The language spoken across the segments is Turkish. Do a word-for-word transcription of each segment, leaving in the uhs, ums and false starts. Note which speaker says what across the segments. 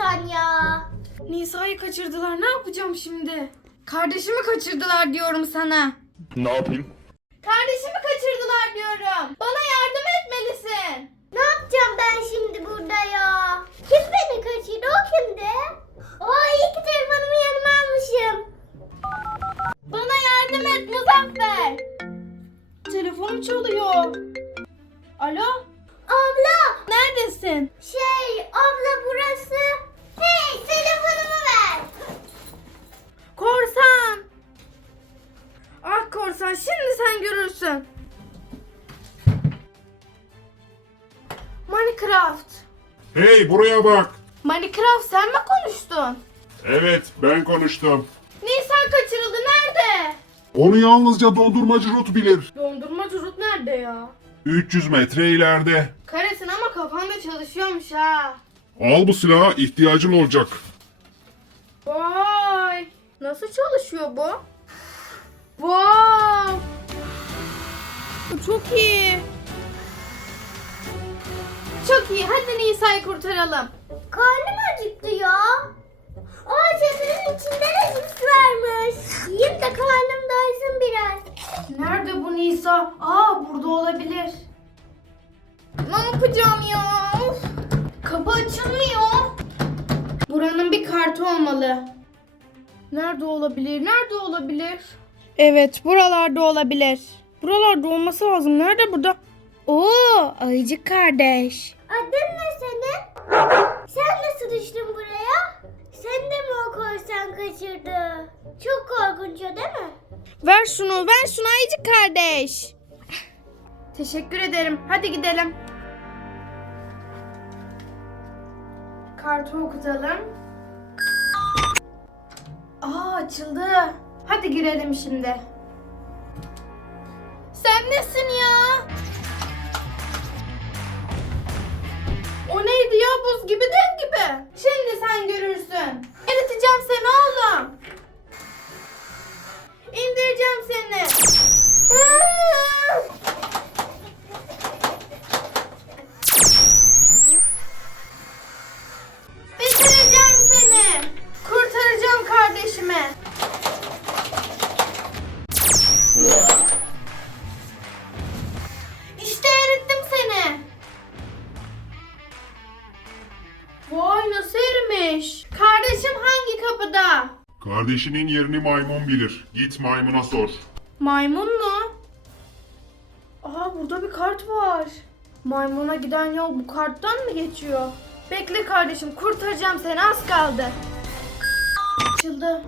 Speaker 1: korsan ya.
Speaker 2: Nisa'yı kaçırdılar. Ne yapacağım şimdi? Kardeşimi kaçırdılar diyorum sana.
Speaker 3: Ne yapayım?
Speaker 2: Kardeşimi kaçırdılar diyorum. Bana yardım etmelisin.
Speaker 1: Ne yapacağım ben şimdi burada ya? Kim beni kaçırdı? O kimdi? Aa, iyi ki telefonumu yanıma almışım.
Speaker 2: Bana yardım et Muzaffer. Telefonum çalıyor. Alo?
Speaker 1: Abla.
Speaker 2: Neredesin?
Speaker 1: Şey abla burası. Hey, telefonumu ver.
Speaker 2: Korsan. Ah korsan, şimdi sen görürsün. Minecraft.
Speaker 3: Hey, buraya bak.
Speaker 2: Minecraft, sen mi konuştun?
Speaker 3: Evet, ben konuştum.
Speaker 2: Nisa kaçırıldı, nerede?
Speaker 3: Onu yalnızca dondurmacı Rut bilir.
Speaker 2: Dondurmacı Ruth nerede ya?
Speaker 3: üç yüz metre ileride.
Speaker 2: Karesin ama kafanda çalışıyormuş ha.
Speaker 3: Al bu silahı, ihtiyacın olacak.
Speaker 2: Vay. Nasıl çalışıyor bu? Wow. Bu çok iyi. Çok iyi. Hadi Nisa'yı kurtaralım.
Speaker 1: Karnım acıktı ya. Aa, çadırın içinde de cips varmış. Yiyeyim de karnım doysun biraz.
Speaker 2: Nerede bu Nisa? Aa, burada olabilir. Ne yapacağım ya? Of. Kapı açılmıyor. Buranın bir kartı olmalı. Nerede olabilir? Nerede olabilir? Evet, buralarda olabilir. Buralarda olması lazım. Nerede burada? Oo, ayıcık kardeş.
Speaker 1: Adın ne senin? Sen nasıl düştün buraya? Sen de mi o korsan kaçırdı? Çok korkunç o, değil mi?
Speaker 2: Ver şunu, ver şunu ayıcık kardeş. Teşekkür ederim. Hadi gidelim. Kartı okutalım. Aa, açıldı. Hadi girelim şimdi. Sen nesin ya? O neydi ya, buz gibi dev gibi. Şimdi sen görürsün. Eriteceğim seni oğlum. İndireceğim seni. Bitireceğim seni. Kurtaracağım kardeşimi. İşte erittim seni. Vay, nasıl erimiş? Kardeşim hangi kapıda?
Speaker 3: Kardeşinin yerini maymun bilir. Git maymuna sor.
Speaker 2: Maymun mu? Aa, burada bir kart var. Maymuna giden yol bu karttan mı geçiyor? Bekle kardeşim, kurtaracağım seni, az kaldı. Açıldı.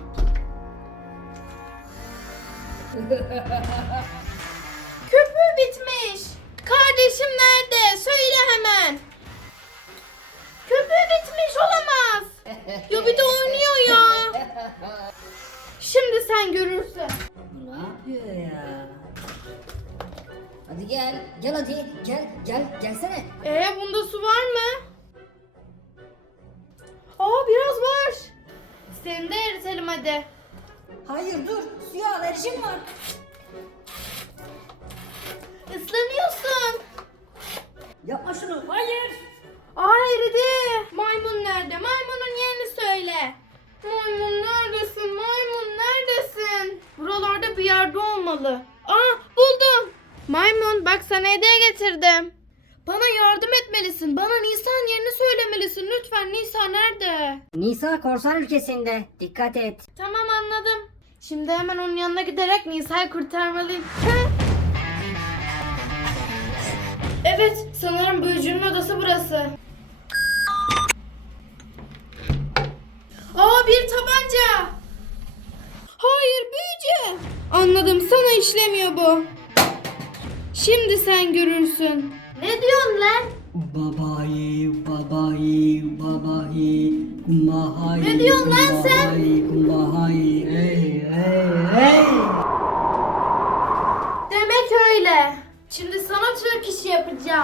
Speaker 2: Köpüğü bitmiş. Kardeşim nerede? Söyle hemen. Köpüğü bitmiş, olamaz. Ya bir de oynuyor ya. Şimdi sen görürsün.
Speaker 4: Ne yapıyor ya? Hadi gel, gel hadi, gel, gel, gelsene.
Speaker 2: Ee, bunda su var mı? Aa, biraz var. Seni de eritelim hadi.
Speaker 4: Hayır dur, suya alerjim var.
Speaker 2: Islanıyorsun.
Speaker 4: Yapma şunu, hayır.
Speaker 2: Aa, eridi. Maymun nerede? Maymunun yerini söyle. Maymun neredesin? Maymun neredesin? Buralarda bir yerde olmalı. Aa, buldum. Maymun, bak sana hediye getirdim. Bana yardım etmelisin. Bana Nisa'nın yerini söylemelisin. Lütfen, Nisa nerede?
Speaker 4: Nisa korsan ülkesinde, dikkat et.
Speaker 2: Tamam, anladım. Şimdi hemen onun yanına giderek Nisa'yı kurtarmalıyım. Evet, sanırım büyücünün odası burası. Aa, bir tabanca. Hayır, büyücü. Anladım, sana işlemiyor bu. Şimdi sen görürsün. Ne diyorsun lan?
Speaker 4: Babayı, babayı, babayı, kumbahayı.
Speaker 2: Ne diyorsun lan sen?
Speaker 4: Kumbahayı, kumbahayı, hey, hey, hey.
Speaker 2: Demek öyle. Şimdi sana Türk işi yapacağım.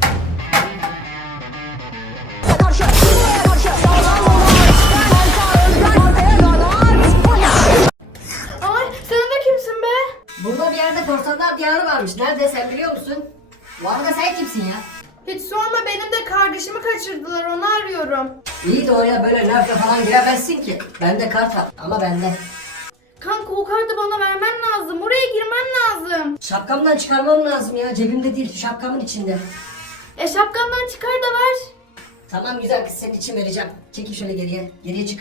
Speaker 2: Ay, sen de kimsin be?
Speaker 4: Burada bir yerde korsanlar diyarı varmış. Nerede sen biliyor musun? Bu arada sen kimsin ya?
Speaker 2: Hiç sorma, benim de kardeşimi kaçırdılar, onu arıyorum.
Speaker 4: İyi de oraya böyle nerfle falan giremezsin ki. Bende kart var ama bende.
Speaker 2: Kanka o kartı bana vermen lazım. Oraya girmen lazım.
Speaker 4: Şapkamdan çıkarmam lazım ya. Cebimde değil, şapkamın içinde.
Speaker 2: E şapkandan çıkar da ver.
Speaker 4: Tamam güzel kız, senin için vereceğim. Çekil şöyle geriye. Geriye çık.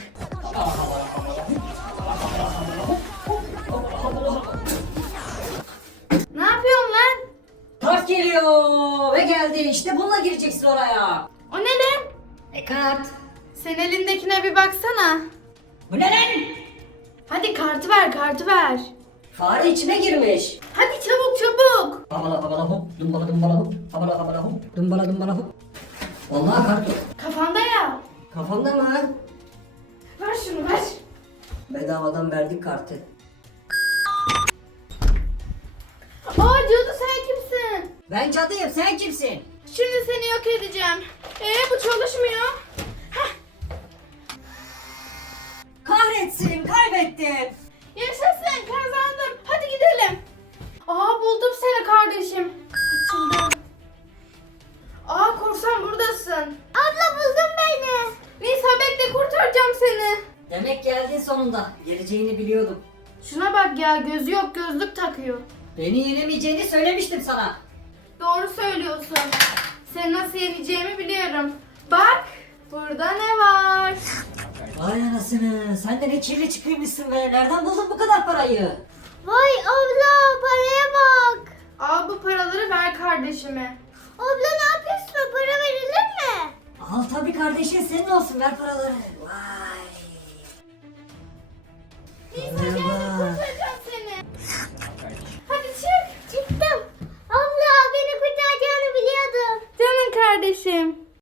Speaker 2: Ne yapıyorsun lan?
Speaker 4: Kart geliyor ve geldi. İşte bununla gireceksin oraya.
Speaker 2: O ne lan?
Speaker 4: E kart.
Speaker 2: Sen elindekine bir baksana.
Speaker 4: Bu ne lan?
Speaker 2: Hadi kartı ver, kartı ver.
Speaker 4: Fare içine girmiş.
Speaker 2: Hadi çabuk çabuk.
Speaker 4: Habala habala hop, dumbala dumbala hop, habala habala hop, dumbala dumbala hop. Vallahi kart yok.
Speaker 2: Kafanda ya.
Speaker 4: Kafamda mı?
Speaker 2: Ver şunu ver.
Speaker 4: Bedavadan verdik kartı.
Speaker 2: Aa cadı, sen kimsin?
Speaker 4: Ben cadıyım, sen kimsin?
Speaker 2: Şimdi seni yok edeceğim. Ee bu çalışmıyor. Heh,
Speaker 4: Kahretsin, kaybettim.
Speaker 2: yaşasın, kazandım. Hadi gidelim. Aa buldum seni kardeşim. Açıldı. Aa korsan buradasın.
Speaker 1: Abla buldun beni.
Speaker 2: Nisa bekle, kurtaracağım seni.
Speaker 4: Demek geldin sonunda. Geleceğini biliyordum.
Speaker 2: Şuna bak ya, gözü yok, gözlük takıyor.
Speaker 4: Beni yenemeyeceğini söylemiştim sana.
Speaker 2: Doğru söylüyorsun. Seni nasıl yeneceğimi biliyorum. Bak burada ne var?
Speaker 4: Vay anasını, sen de ne kirli çıkıymışsın be. Nereden buldun bu kadar parayı?
Speaker 1: Vay abla paraya bak.
Speaker 2: Al bu paraları, ver kardeşime.
Speaker 1: Abla ne yapıyorsun? Para verilir mi?
Speaker 4: Al tabii kardeşin senin olsun, ver paraları. Vay.
Speaker 2: Nisa
Speaker 4: Paraya
Speaker 2: gel,
Speaker 4: bak.
Speaker 2: kurtaracağım seni. Hadi çık.
Speaker 1: Çıktım. Abla beni kurtaracağını biliyordum.
Speaker 2: Canım kardeşim.